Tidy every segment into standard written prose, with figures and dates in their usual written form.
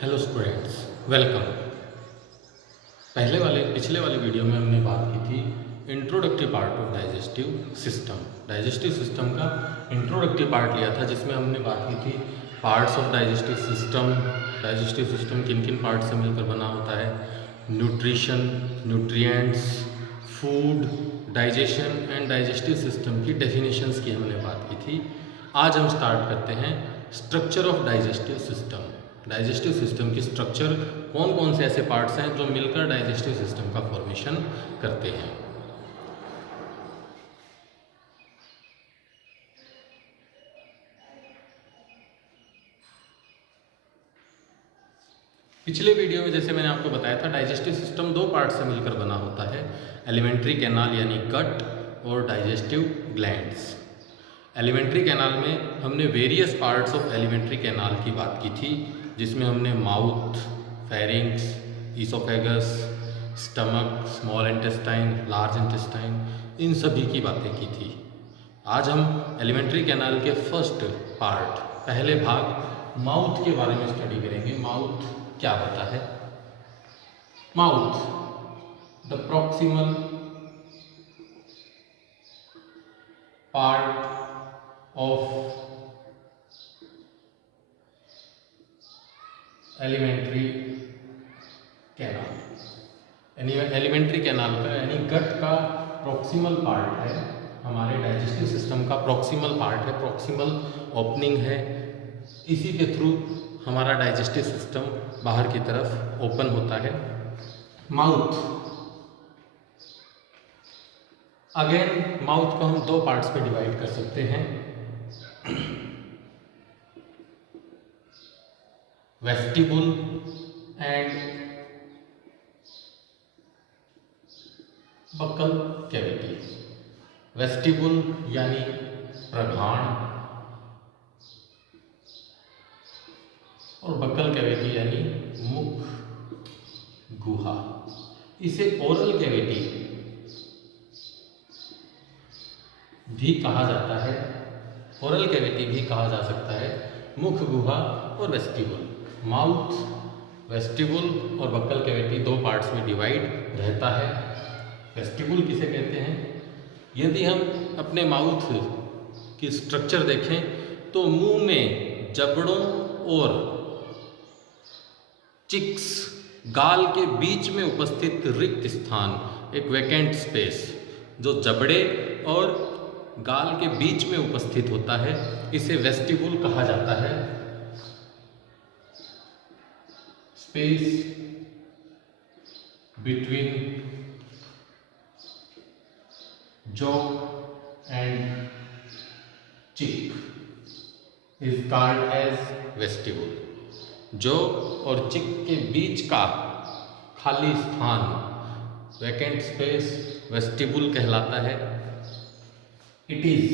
Hello students, welcome. पिछले वाले video में हमने बात की थी introductory part of digestive system का इंट्रोडक्टरी पार्ट लिया था, जिसमें हमने बात की थी पार्ट्स ऑफ डाइजेस्टिव सिस्टम किन किन पार्ट से मिलकर बना होता है, nutrition, nutrients, food, digestion and digestive system की डेफिनेशंस की हमने बात की थी। आज हम स्टार्ट करते हैं स्ट्रक्चर ऑफ डाइजेस्टिव सिस्टम की स्ट्रक्चर, कौन कौन से ऐसे पार्ट्स हैं जो मिलकर डाइजेस्टिव सिस्टम का फॉर्मेशन करते हैं। पिछले वीडियो में जैसे मैंने आपको बताया था, डाइजेस्टिव सिस्टम दो पार्ट से मिलकर बना होता है, एलिमेंट्री कैनाल यानी गट और डाइजेस्टिव ग्लैंड्स। एलिमेंट्री कैनाल में हमने various parts of alimentary canal की बात की थी, जिसमें हमने mouth, pharynx, oesophagus, stomach, small intestine, large intestine, इन सभी की बातें की थी। आज हम एलिमेंट्री कैनाल के फर्स्ट पार्ट, पहले भाग माउथ के बारे में स्टडी करेंगे। माउथ क्या होता है? Mouth the proximal part of alimentary canal. Alimentary canal का यानी गट का प्रॉक्सिमल पार्ट है, हमारे डाइजेस्टिव सिस्टम का प्रॉक्सिमल पार्ट है, प्रॉक्सिमल ओपनिंग है। इसी के थ्रू हमारा डाइजेस्टिव सिस्टम बाहर की तरफ ओपन होता है। माउथ, अगेन माउथ को हम दो पार्ट्स पे डिवाइड कर सकते हैं, vestibule and buccal cavity. Vestibule यानी प्रघाण और बक्कल कैविटी यानी मुख गुहा। इसे ओरल कैविटी भी कहा जाता है, ओरल कैविटी भी कहा जा सकता है, मुख गुहा और वेस्टिबुल। माउथ, वेस्टिबुल और बक्कल कैविटी दो पार्ट्स में डिवाइड रहता है। वेस्टिबुल किसे कहते हैं? यदि हम अपने माउथ की स्ट्रक्चर देखें तो मुंह में जबड़ों और चिक्स, गाल के बीच में उपस्थित रिक्त स्थान, एक वैकेंट स्पेस जो जबड़े और गाल के बीच में उपस्थित होता है, इसे वेस्टिबुल कहा जाता है। Space between jaw and cheek is called as vestibule. Jaw और चिक के बीच का खाली स्थान, वैकेंट स्पेस, वेस्टिबुल कहलाता है। इट इज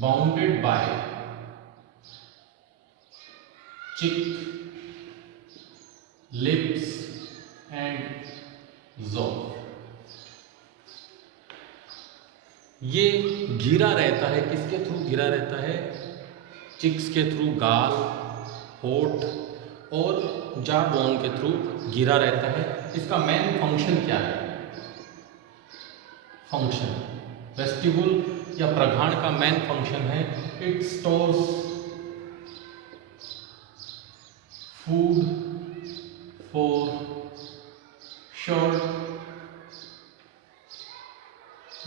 बाउंडेड बाय चिक, लिप्स एंड जॉ। ये घिरा रहता है, किसके थ्रू घिरा रहता है? चिक्स के थ्रू, गाल, होठ और जॉ बोन के थ्रू घिरा रहता है। इसका मेन फंक्शन क्या है? फंक्शन, वेस्टिबुल या प्रघाण का मेन फंक्शन है, it stores food for short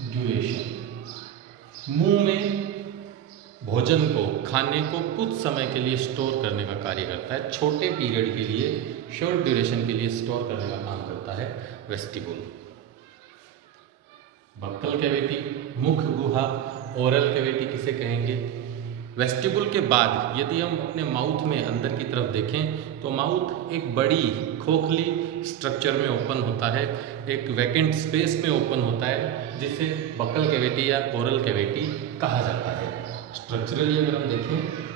duration. मुंह में भोजन को, खाने को कुछ समय के लिए स्टोर करने का कार्य करता है, छोटे पीरियड के लिए, शॉर्ट ड्यूरेशन के लिए स्टोर करने का काम करता है वेस्टिबुल। बक्कल कैविटी, मुख गुहा, ओरल कैविटी किसे कहेंगे? वेस्टिबुल के बाद यदि हम अपने माउथ में अंदर की तरफ देखें तो माउथ एक बड़ी खोखली स्ट्रक्चर में ओपन होता है, एक वैकेंट स्पेस में ओपन होता है, जिसे बक्कल कैविटी या ओरल कैविटी कहा जाता है। स्ट्रक्चरली अगर हम देखें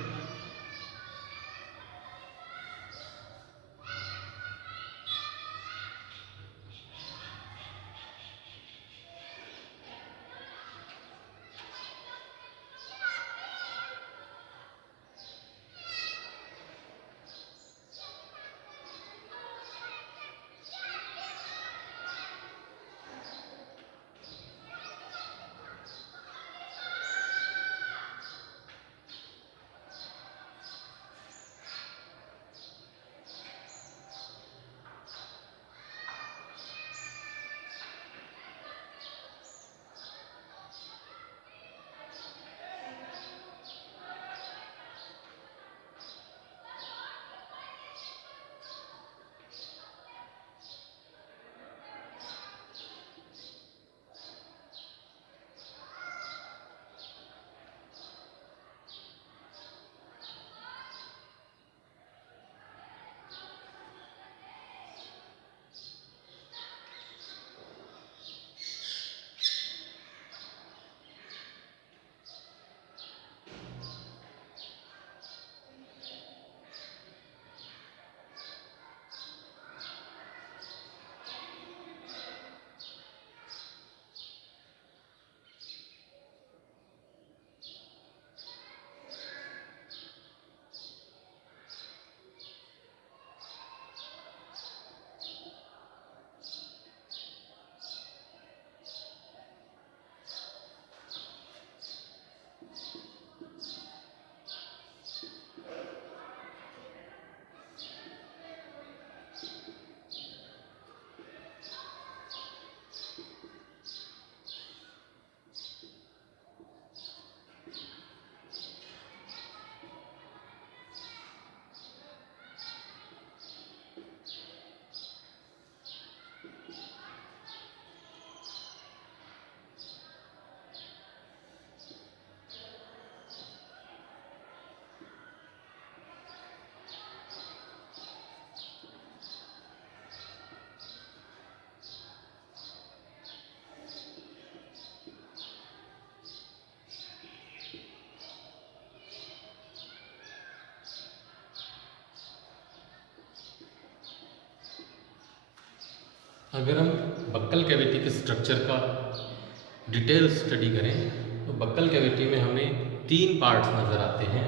अगर हम बक्कल कैविटी के स्ट्रक्चर का डिटेल स्टडी करें तो बक्कल कैविटी में हमें 3 पार्ट्स नज़र आते हैं,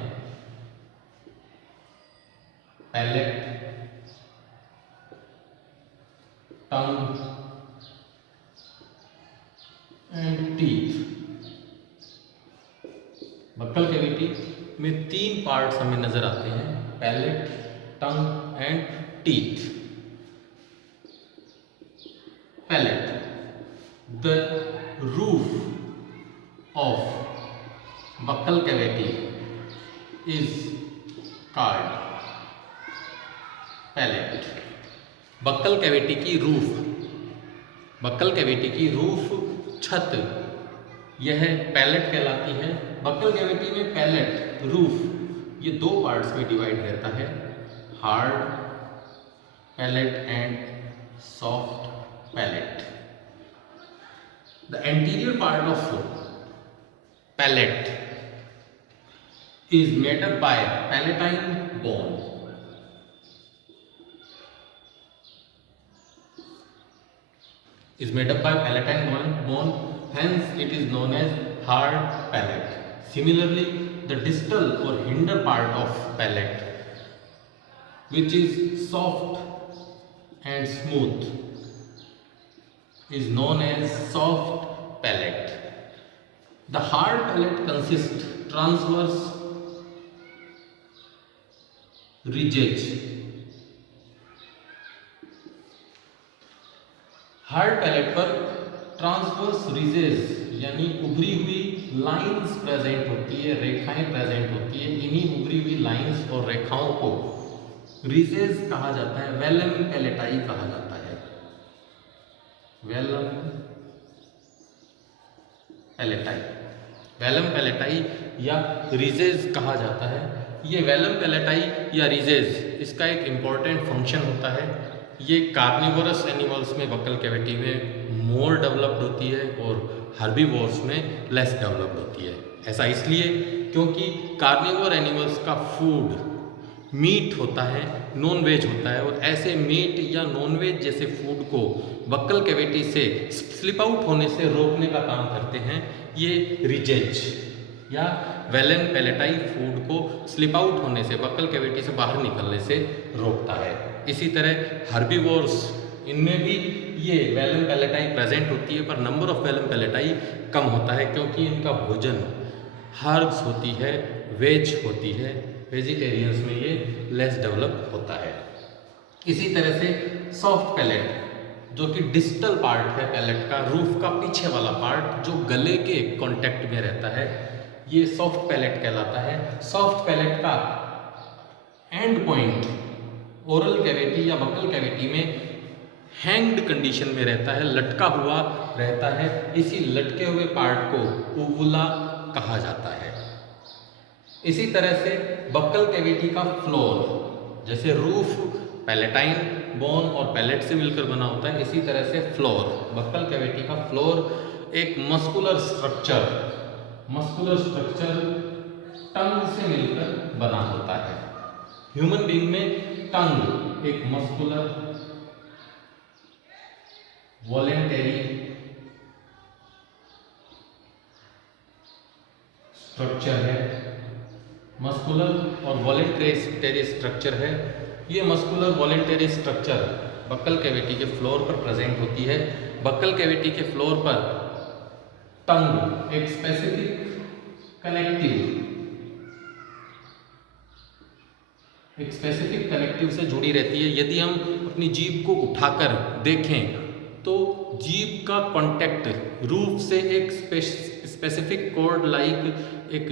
palate, tongue and teeth. Buccal cavity में 3 पार्ट्स हमें नज़र आते हैं, palate, tongue and teeth. Palate, the roof of buccal cavity is called palate. Buccal cavity की रूफ, बक्कल कैविटी की रूफ छत, यह पैलेट कहलाती है। बक्कल कैविटी में पैलेट, रूफ, ये 2 पार्ट्स में डिवाइड रहता है, hard palate and soft palate. The anterior part of palate is made up by palatine bone. Is made up by palatine bone, hence it is known as hard palate. Similarly, the distal or hinder part of palate, which is soft and smooth, is known as soft palate. The hard palate consists transverse ridges. Hard palate पर transverse ridges यानी उभरी हुई lines present होती है, रेखाएं present होती है। इन्हीं उभरी हुई लाइंस और रेखाओं को रिजेस कहा जाता है, वेलम पैलेटाई कहा जाता है। वेलम पैलेटाई, वेलम पैलेटाई या रिजेस कहा जाता है। ये वेलम पैलेटाई या रिजेस, इसका एक इम्पॉर्टेंट फंक्शन होता है। ये कार्निवोरस एनिमल्स में बक्कल कैविटी में मोर डेवलप्ड होती है और हर्बीवोर्स में लेस डेवलप्ड होती है। ऐसा इसलिए क्योंकि कार्निवोर एनिमल्स का फूड मीट होता है, नॉन वेज होता है, और ऐसे मीट या नॉन वेज जैसे फूड को बक्कल कैविटी से स्लिप आउट होने से रोकने का काम करते हैं ये रिजेज या वेलम पैलेटाई फूड को स्लिप आउट होने से, बक्कल कैविटी से बाहर निकलने से रोकता है। इसी तरह हर्बीवोर्स, इनमें भी ये वेलम पैलेटाई प्रेजेंट होती है, पर नंबर ऑफ वेलम पैलेटाई कम होता है क्योंकि इनका भोजन हर्ब्स होती है, वेज होती है। वेजिटेरियंस में ये लेस डेवलप होता है। इसी तरह से सॉफ्ट पैलेट, जो कि डिस्टल पार्ट है पैलेट का, रूफ का पीछे वाला पार्ट जो गले के कांटेक्ट में रहता है, ये सॉफ्ट पैलेट कहलाता है। सॉफ्ट पैलेट का एंड पॉइंट ओरल कैविटी या बक्कल कैविटी में हैंग्ड कंडीशन में रहता है, लटका हुआ रहता है। इसी लटके हुए पार्ट को ऊवुला कहा जाता है। इसी तरह से बक्कल कैविटी का फ्लोर, जैसे रूफ पैलेटाइन बोन और पैलेट से मिलकर बना होता है, इसी तरह से फ्लोर, बक्कल कैविटी का फ्लोर एक मस्कुलर स्ट्रक्चर टंग से मिलकर बना होता है। ह्यूमन बीइंग में टंग एक मस्कुलर वॉलेंटरी स्ट्रक्चर है, मस्कुलर और वॉलेंटरी स्ट्रक्चर है। ये muscular voluntary structure buccal cavity के फ्लोर पर प्रेजेंट होती है। बक्कल कैविटी के फ्लोर पर टंग एक स्पेसिफिक कनेक्टिव से जुड़ी रहती है। यदि हम अपनी जीभ को उठाकर देखें तो जीभ का कांटेक्ट रूफ से एक स्पेसिफिक कॉर्ड लाइक एक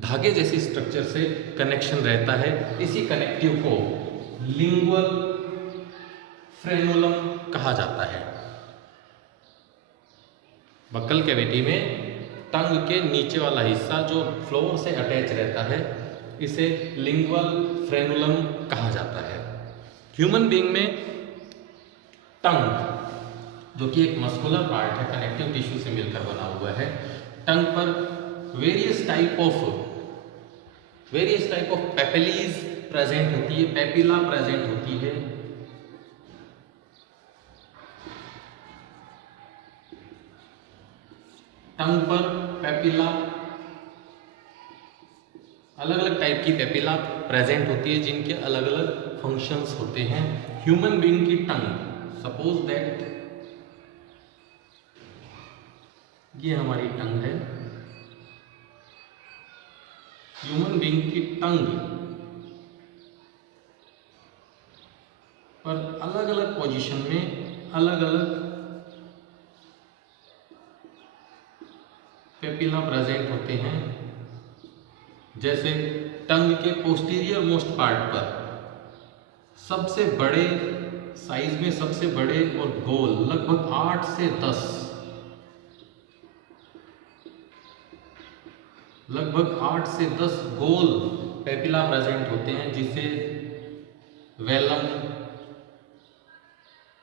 धागे जैसी स्ट्रक्चर से कनेक्शन रहता है। इसी कनेक्टिव को लिंगुअल फ्रेनुलम कहा जाता है। बक्कल कैविटी में टंग के नीचे वाला हिस्सा जो फ्लोर से अटैच रहता है, इसे लिंगुअल फ्रेनुलम कहा जाता है। ह्यूमन बीइंग में टंग, जो कि एक मस्कुलर पार्ट है, कनेक्टिव टिश्यू से मिलकर बना हुआ है, टंग पर वेरियस टाइप ऑफ पेपिलीज प्रेजेंट होती है, पेपिला प्रेजेंट होती है। टंग पर पेपिला, अलग अलग टाइप की पेपिला प्रेजेंट होती है जिनके अलग अलग फंक्शंस होते हैं। ह्यूमन बीइंग की टंग, सपोज दैट ये हमारी टंग है। ह्यूमन बीइंग की टंग पर अलग अलग पोजीशन में अलग अलग पेपिला प्रेजेंट होते हैं। जैसे टंग के पोस्टीरियर मोस्ट पार्ट पर सबसे बड़े साइज में, सबसे बड़े और गोल, लगभग 8 से 10, लगभग 8 से 10 गोल पेपिला प्रेजेंट होते हैं, जिसे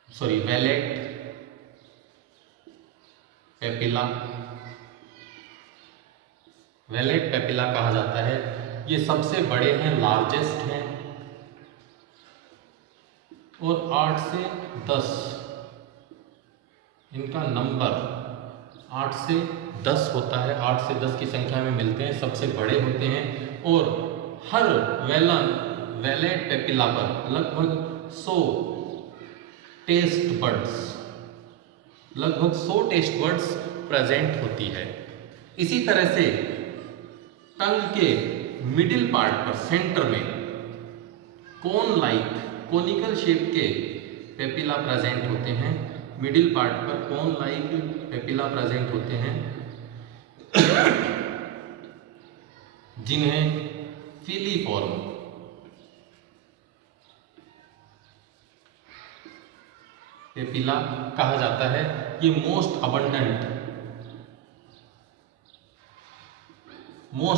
वेलेट पेपिला, वेलेट पेपिला कहा जाता है। ये सबसे बड़े हैं, लार्जेस्ट हैं, और 8 से 10 इनका नंबर 8 से 10 होता है। 8 से 10 की संख्या में मिलते हैं, सबसे बड़े होते हैं। और हर वेलेट पेपिला पर लगभग 100 टेस्ट बड्स, लगभग 100 टेस्ट बड्स प्रेजेंट होती है। इसी तरह से टंग के मिडिल पार्ट पर, सेंटर में कोनिकल शेप के पेपिला प्रेजेंट होते हैं। मिडिल पार्ट पर कोन लाइक पेपिला प्रेजेंट होते हैं, जिन्हें फिलीफॉर्म पेपिला कहा जाता है। ये मोस्ट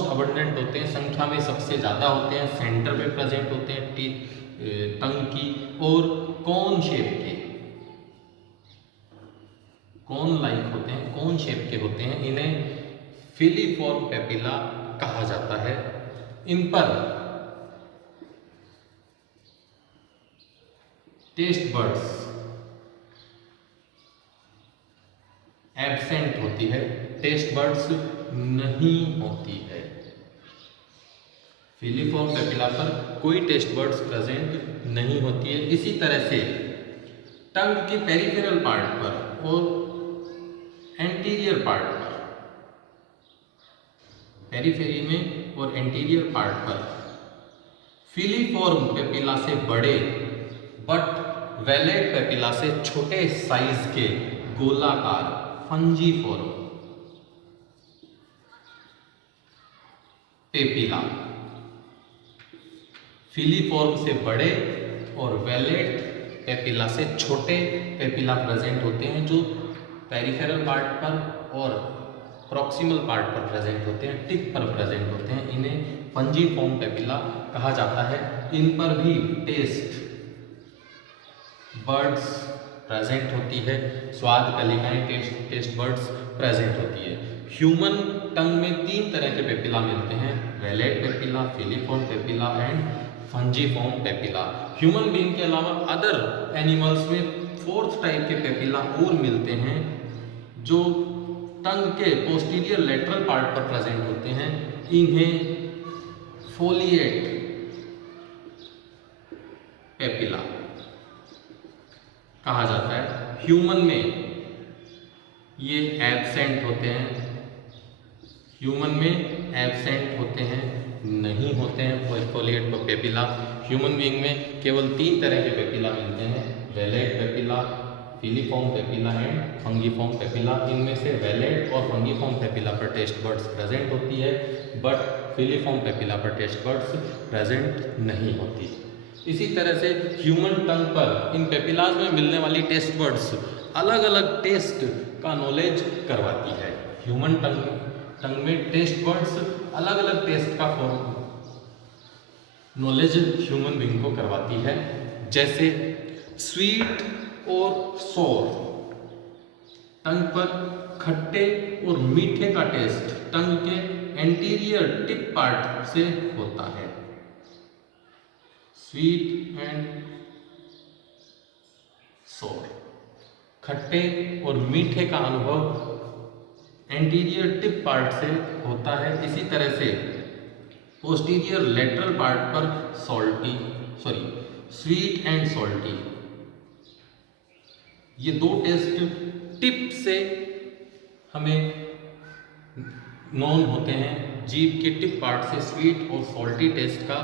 अबंडेंट होते हैं, संख्या में सबसे ज़्यादा होते हैं, सेंटर में प्रेजेंट होते हैं टंग की, और कोन शेप के, कोन लाइक होते हैं, कोन शेप के होते हैं। इन्हें फिलीफॉर्म पेपिला कहा जाता है। इन पर टेस्ट बड्स एब्सेंट होती है, टेस्ट बड्स नहीं होती है। फिलीफॉर्म पेपिला पर कोई टेस्ट बड्स प्रेजेंट नहीं होती है। इसी तरह से टंग के पेरिफेरल पार्ट पर और एंटीरियर पार्ट पर, पेरिफेरी में और एंटीरियर पार्ट पर फिलीफॉर्म पेपिला से बड़े बट वेलेट पेपिला से छोटे साइज के गोलाकार फंजीफॉर्म पेपिला, फिलीफॉर्म से बड़े और वेलेट पेपिला से छोटे पेपिला प्रेजेंट होते हैं, जो पेरिफेरल पार्ट पर और प्रॉक्सिमल पार्ट पर प्रेजेंट होते हैं, टिप पर प्रेजेंट होते हैं। इन्हें फंजीफॉर्म पेपिला कहा जाता है। इन पर भी टेस्ट बर्ड्स प्रेजेंट होती है, स्वाद कलिकाएं, टेस्ट बर्ड्स प्रेजेंट होती है। ह्यूमन टंग में 3 तरह के पेपिला मिलते हैं, vallate papilla, filiform papilla and fungiform papilla. Human being के अलावा अदर एनिमल्स में 4th टाइप के पेपिला और मिलते हैं, जो टंग के पोस्टीरियर लेटरल पार्ट पर प्रेजेंट होते हैं। इन्हें फोलिएट पेपिला कहा जाता है। ह्यूमन में ये एब्सेंट होते हैं, ह्यूमन में एब्सेंट होते हैं, नहीं होते हैं फोलिएट पेपिला। ह्यूमन बीइंग में केवल 3 तरह के पेपिला मिलते हैं, vallate papilla, filiform papilla and fungiform papilla. इनमें से वेलेट और फंगीफॉर्म पेपिला पर टेस्ट बर्ड्स प्रेजेंट होती है, बट फिलीफॉर्म पेपिला पर टेस्ट बर्ड्स प्रेजेंट नहीं होती। इसी तरह से ह्यूमन टंग पर इन पेपिलाज में मिलने वाली टेस्ट बर्ड्स अलग अलग टेस्ट का नॉलेज करवाती है। ह्यूमन टंग में टेस्ट बर्ड्स अलग अलग टेस्ट का नॉलेज ह्यूमन बीइंग को करवाती है, जैसे स्वीट और सोर। टंग पर खट्टे और मीठे का टेस्ट टंग के एंटीरियर टिप पार्ट से होता है। स्वीट एंड सोर, खट्टे और मीठे का अनुभव एंटीरियर टिप पार्ट से होता है। इसी तरह से पोस्टीरियर लेटरल पार्ट पर स्वीट एंड सॉल्टी, ये दो टेस्ट टिप से हमें नॉन होते हैं। जीभ के टिप पार्ट से स्वीट और सॉल्टी टेस्ट का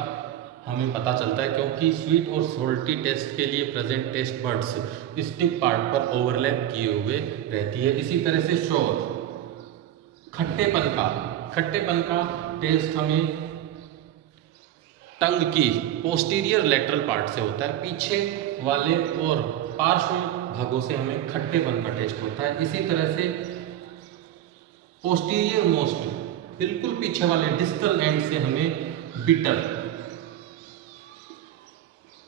हमें पता चलता है, क्योंकि स्वीट और सॉल्टी टेस्ट के लिए प्रेजेंट टेस्ट बड्स इस टिप पार्ट पर ओवरलैप किए हुए रहती है। इसी तरह से शोर, खट्टेपन का टेस्ट हमें टंग की पोस्टीरियर लेटरल पार्ट से होता है। पीछे वाले और पार्श्व भागों से हमें खट्टेपन का टेस्ट होता है। इसी तरह से पोस्टीरियर मोस्ट, बिल्कुल पीछे वाले डिस्टल एंड से हमें बिटर,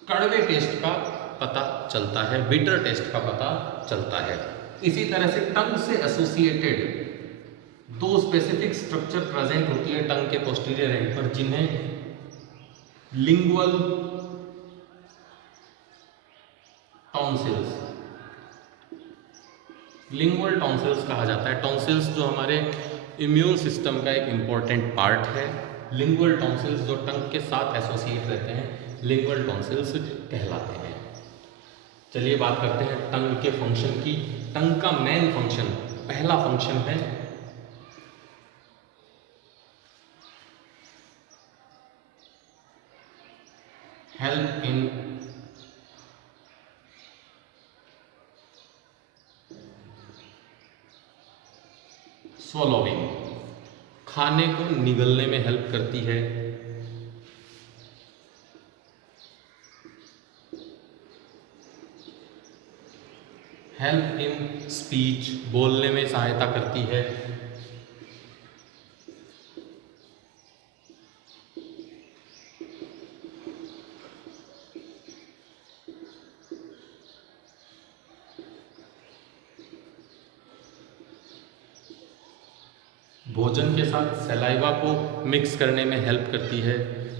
कड़वे टेस्ट का पता चलता है, बिटर टेस्ट का पता चलता है। इसी तरह से टंग से एसोसिएटेड दो स्पेसिफिक स्ट्रक्चर प्रेजेंट होती है टंग के पोस्टीरियर एंड पर, जिन्हें लिंगुअल टॉन्सिल्स कहा जाता है। टॉन्सिल्स जो हमारे इम्यून सिस्टम का एक इम्पॉर्टेंट पार्ट है। लिंगुअल टॉन्सिल्स जो टंग के साथ एसोसिएट रहते हैं, लिंगुअल टॉन्सिल्स कहलाते हैं। चलिए बात करते हैं टंग के फंक्शन की। टंग का मेन फंक्शन, पहला फंक्शन है हेल्प इन स्वॉलोविंग, खाने को निगलने में हेल्प करती है। हेल्प इन स्पीच, बोलने में सहायता करती है। भोजन के साथ सलाइवा को मिक्स करने में हेल्प करती है।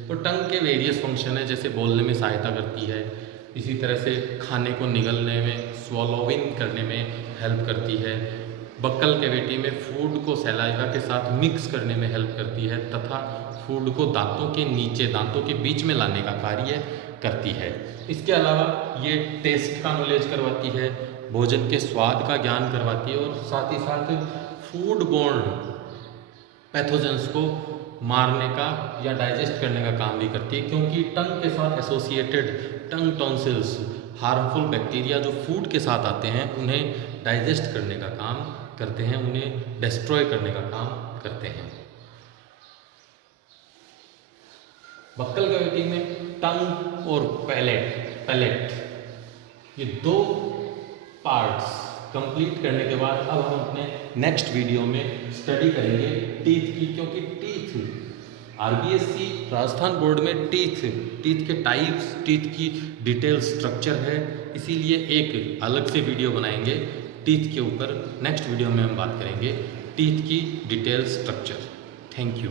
तो टंग के वेरियस फंक्शन है, जैसे बोलने में सहायता करती है, इसी तरह से खाने को निगलने में, स्वॉलोविंग करने में हेल्प करती है। बक्कल कैविटी में फूड को सलाइवा के साथ मिक्स करने में हेल्प करती है, तथा फूड को दांतों के नीचे, दांतों के बीच में लाने का कार्य करती है। इसके अलावा ये टेस्ट का नॉलेज करवाती है, भोजन के स्वाद का ज्ञान करवाती है, और साथ ही साथ फूड बोर्न पैथोजेंस को मारने का या डाइजेस्ट करने का काम भी करती है, क्योंकि टंग के साथ एसोसिएटेड टंग टॉन्सिल्स हार्मफुल बैक्टीरिया जो फूड के साथ आते हैं उन्हें डाइजेस्ट करने का काम करते हैं, उन्हें डिस्ट्रॉय करने का काम करते हैं। बक्कल कैविटी में टंग और पैलेट ये दो पार्ट्स कंप्लीट करने के बाद अब हम अपने नेक्स्ट वीडियो में स्टडी करेंगे टीथ की, क्योंकि टीथ आरबीएससी राजस्थान बोर्ड में टीथ के टाइप्स, टीथ की डिटेल स्ट्रक्चर है, इसीलिए एक अलग से वीडियो बनाएंगे टीथ के ऊपर। नेक्स्ट वीडियो में हम बात करेंगे टीथ की डिटेल स्ट्रक्चर। Thank you.